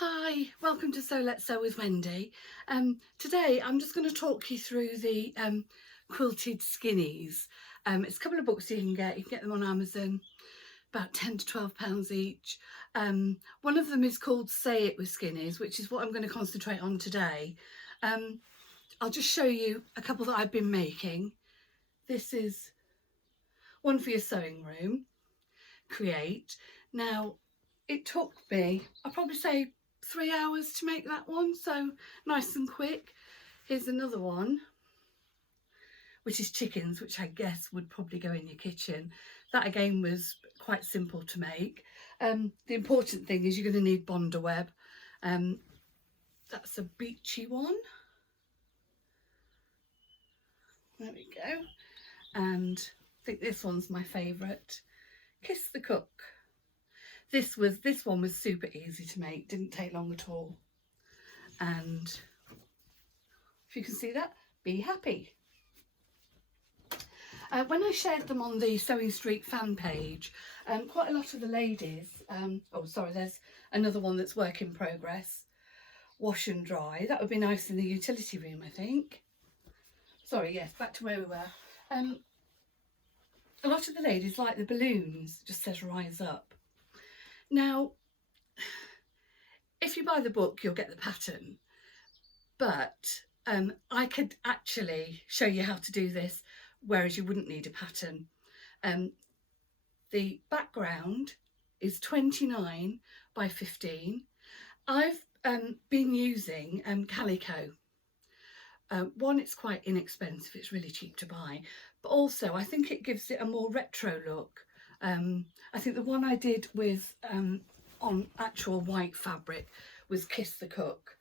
Hi, welcome to So Let's Sew with Wendy. Today I'm just going to talk you through the Quilted Skinnies. It's a couple of books you can get. You can get them on Amazon, about £10 to £12 each. One of them is called Say It with Skinnies, which is what I'm going to concentrate on today. I'll just show you a couple that I've been making. This is one for your sewing room, Create. Now, it took me, I'll probably say 3 hours to make that one, so nice and quick. Here's another one, which is chickens, which I guess would probably go in your kitchen. That again was quite simple to make. The important thing is you're going to need Bonder web. That's a beachy one. There we go. And I think this one's my favourite. Kiss the Cook. This one was super easy to make, didn't take long at all. And if you can see that, be happy. When I shared them on the Sewing Street fan page, quite a lot of the ladies, oh sorry, there's another one that's work in progress, wash and dry. That would be nice in the utility room, I think. Sorry, yes, back to where we were. A lot of the ladies like the balloons, just says rise up. Now, if you buy the book, you'll get the pattern, but I could actually show you how to do this, whereas you wouldn't need a pattern. The background is 29 by 15. I've been using calico. One, it's quite inexpensive, it's really cheap to buy, but also I think it gives it a more retro look. I think the one I did with on actual white fabric was Kiss the Cook,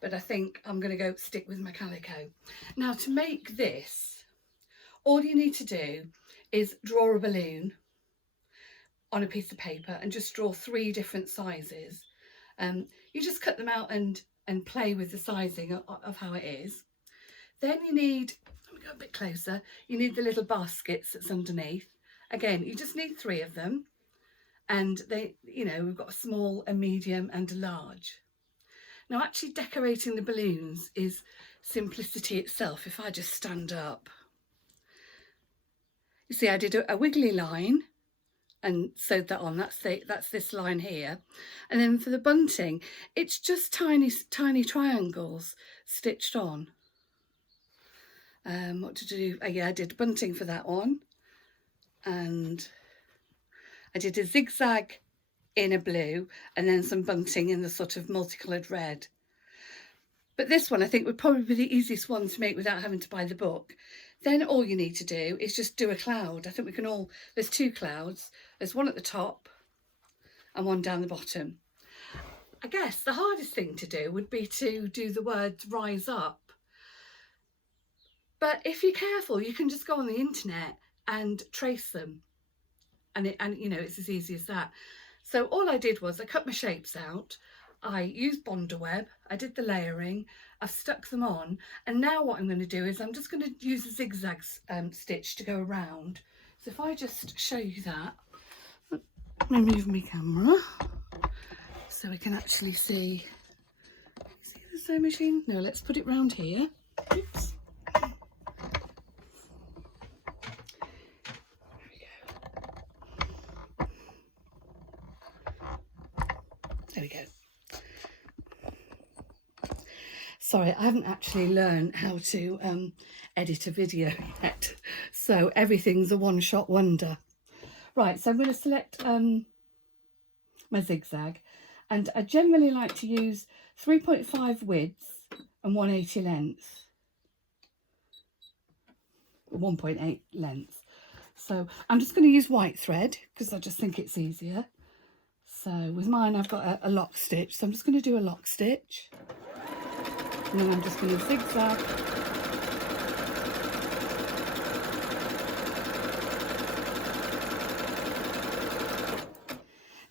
but I think I'm going to go stick with my calico. Now, to make this, all you need to do is draw a balloon on a piece of paper and just draw 3 different sizes. You just cut them out and play with the sizing of how it is. Then you need, let me go a bit closer, you need the little baskets that's underneath. Again, you just need 3 of them, and they, you know, we've got a small, a medium and a large. Now, actually decorating the balloons is simplicity itself. If I just stand up, you see I did a wiggly line and sewed that on. That's this line here, and then for the bunting, it's just tiny triangles stitched on. What did I do? Oh, yeah, I did bunting for that one. And I did a zigzag in a blue and then some bunting in the sort of multicoloured red. But this one I think would probably be the easiest one to make without having to buy the book. Then all you need to do is just do a cloud. I think we can all, there's 2 clouds. There's one at the top and one down the bottom. I guess the hardest thing to do would be to do the words rise up. But if you're careful, you can just go on the internet and trace them, and you know, it's as easy as that. So all I did was I cut my shapes out, I used Bonder web, I did the layering, I've stuck them on, and now what I'm going to do is I'm just going to use a zigzag stitch to go around. So if I just show you that, let me move my camera so we can actually see the sewing machine. No, let's put it round here. Oops. There we go. Sorry, I haven't actually learned how to edit a video yet, so everything's a one-shot wonder. Right, so I'm going to select my zigzag, and I generally like to use 3.5 width and 180 length, 1.8 length. So I'm just going to use white thread because I just think it's easier. So with mine I've got a lock stitch, so I'm just going to do a lock stitch, and then I'm just going to zigzag.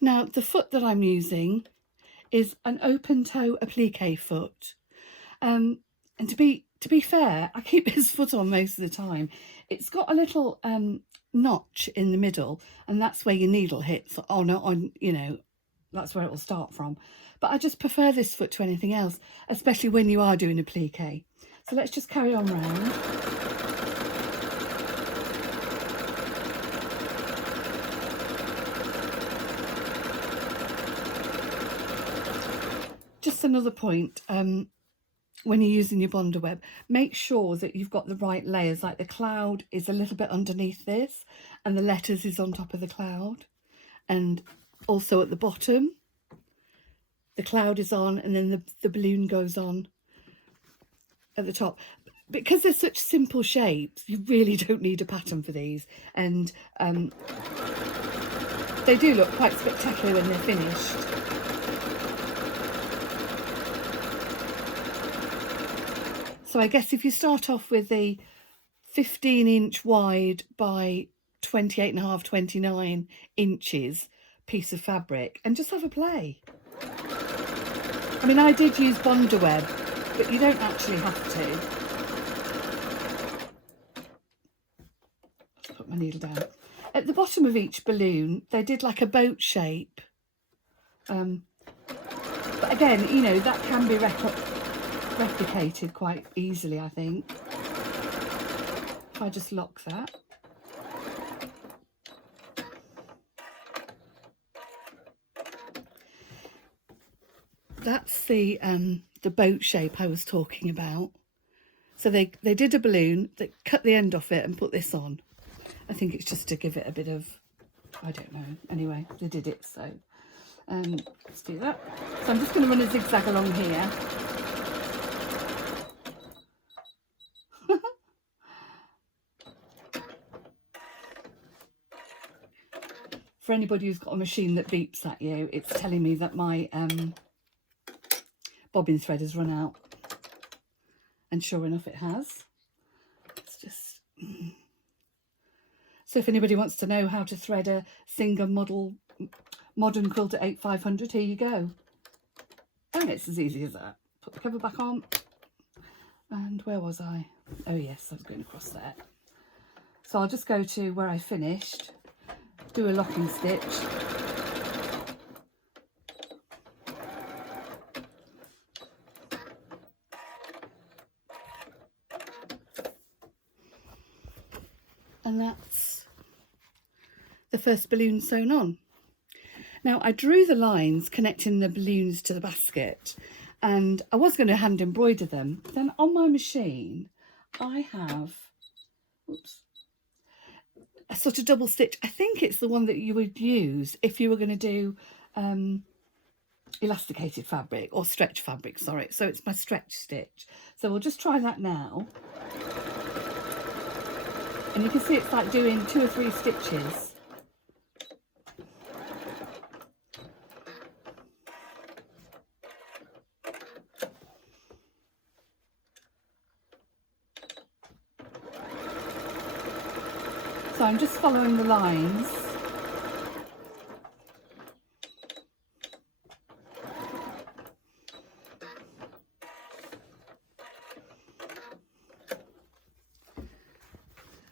Now the foot that I'm using is an open toe applique foot, and to be fair, I keep this foot on most of the time. It's got a little notch in the middle, and that's where your needle hits on, you know, that's where it will start from. But I just prefer this foot to anything else, especially when you are doing a plique. So let's just carry on round. Just another point, when you're using your bonder web, make sure that you've got the right layers, like the cloud is a little bit underneath this and the letters is on top of the cloud, and also at the bottom the cloud is on and then the balloon goes on at the top. Because they're such simple shapes, you really don't need a pattern for these, and they do look quite spectacular when they're finished. So I guess if you start off with a 15-inch wide by 28.5, 29 inches piece of fabric and just have a play. I mean, I did use bonder web, but you don't actually have to. Let's put my needle down. At the bottom of each balloon, they did like a boat shape. But again, you know, that can be replicated quite easily, I think. If I just lock that. That's the boat shape I was talking about. So they did a balloon, they cut the end off it and put this on. I think it's just to give it a bit of, I don't know. Anyway, they did it, so let's do that. So I'm just going to run a zigzag along here. For anybody who's got a machine that beeps at you, it's telling me that my bobbin thread has run out, and sure enough it has. It's just so if anybody wants to know how to thread a Singer modern Quilter 8500, here you go. And it's as easy as that. Put the cover back on, and where was I? Oh yes, I was going across there. So I'll just go to where I finished, do a locking stitch, and that's the first balloon sewn on. Now I drew the lines connecting the balloons to the basket, and I was going to hand embroider them. Then on my machine I have, oops, a sort of double stitch. I think it's the one that you would use if you were going to do elasticated fabric or stretch fabric, sorry. So it's my stretch stitch. So we'll just try that now. And you can see it's like doing 2 or 3 stitches. So I'm just following the lines.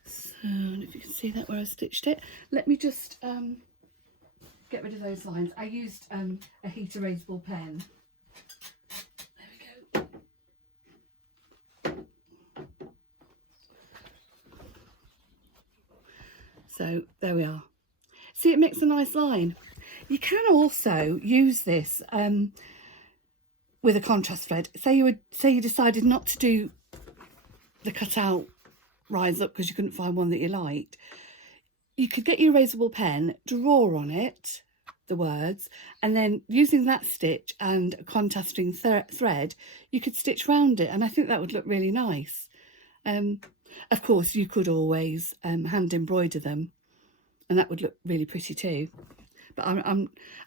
So if you can see that where I stitched it, let me just get rid of those lines. I used a heat erasable pen. There we go. So there we are. See, it makes a nice line. You can also use this with a contrast thread. Say you decided not to do the cutout rise up because you couldn't find one that you liked. You could get your erasable pen, draw on it the words, and then using that stitch and a contrasting thread, you could stitch round it, and I think that would look really nice. Of course, you could always hand embroider them, and that would look really pretty too. But I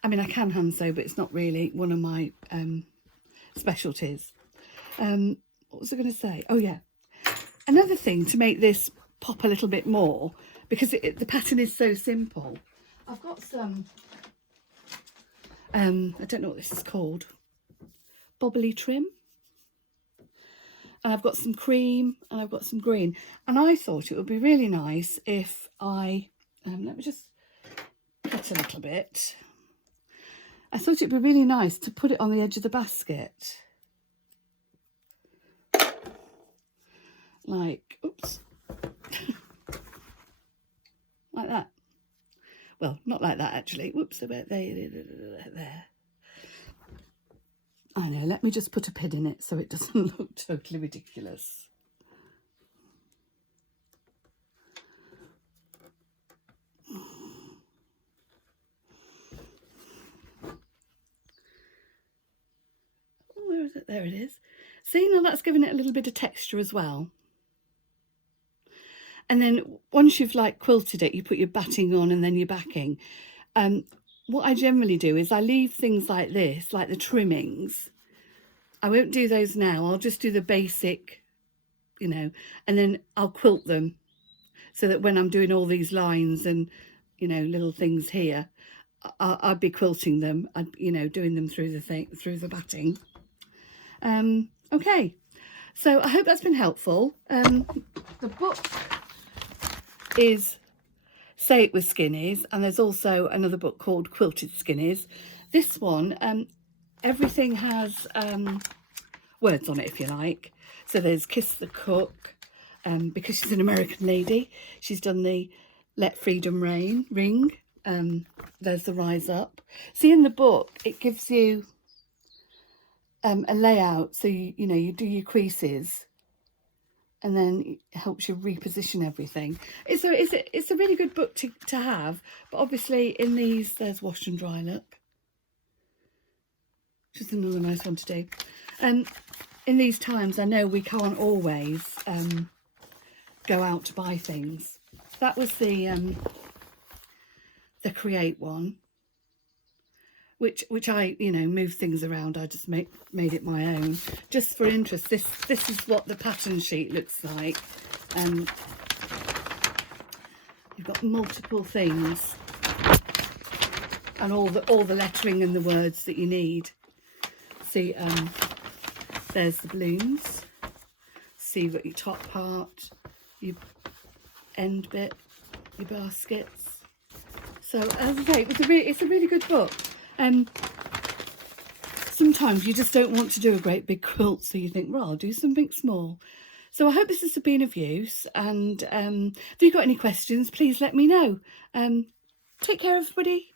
mean, I can hand sew, but it's not really one of my specialties. What was I going to say? Oh yeah, another thing to make this pop a little bit more, because the pattern is so simple. I've got some, I don't know what this is called, bobbly trim. And I've got some cream and I've got some green. And I thought it would be really nice if I, let me just cut a little bit. I thought it'd be really nice to put it on the edge of the basket. Like, oops. Like that. Well, not like that actually. Whoops, there. I know, let me just put a pin in it so it doesn't look totally ridiculous. Where is it? There it is. See, now that's given it a little bit of texture as well. And then once you've like quilted it, you put your batting on and then your backing. What I generally do is I leave things like this, like the trimmings. I won't do those now. I'll just do the basic, you know, and then I'll quilt them so that when I'm doing all these lines and, you know, little things here, I'll be quilting them, you know, doing them through the batting. Okay, so I hope that's been helpful. The book is Say It With Skinnies, and there's also another book called Quilted Skinnies. This one, everything has words on it, if you like. So there's Kiss the Cook, because she's an American lady. She's done the Let Freedom Ring. There's the Rise Up. See, in the book, it gives you a layout, so you know you do your creases, and then it helps you reposition everything. It's a really good book to have. But obviously in these, there's wash and dry, look, which is another nice one to do. In these times, I know we can't always go out to buy things. That was the Create one, which I, you know, moved things around. I just made it my own, just for interest. This is what the pattern sheet looks like. You've got multiple things and all the lettering and the words that you need. See, there's the balloons. See, you've got your top part, your end bit, your baskets. So as I say, it's a really good book. Sometimes you just don't want to do a great big quilt, so you think, well, I'll do something small. So I hope this has been of use, and if you've got any questions, please let me know. Take care, everybody.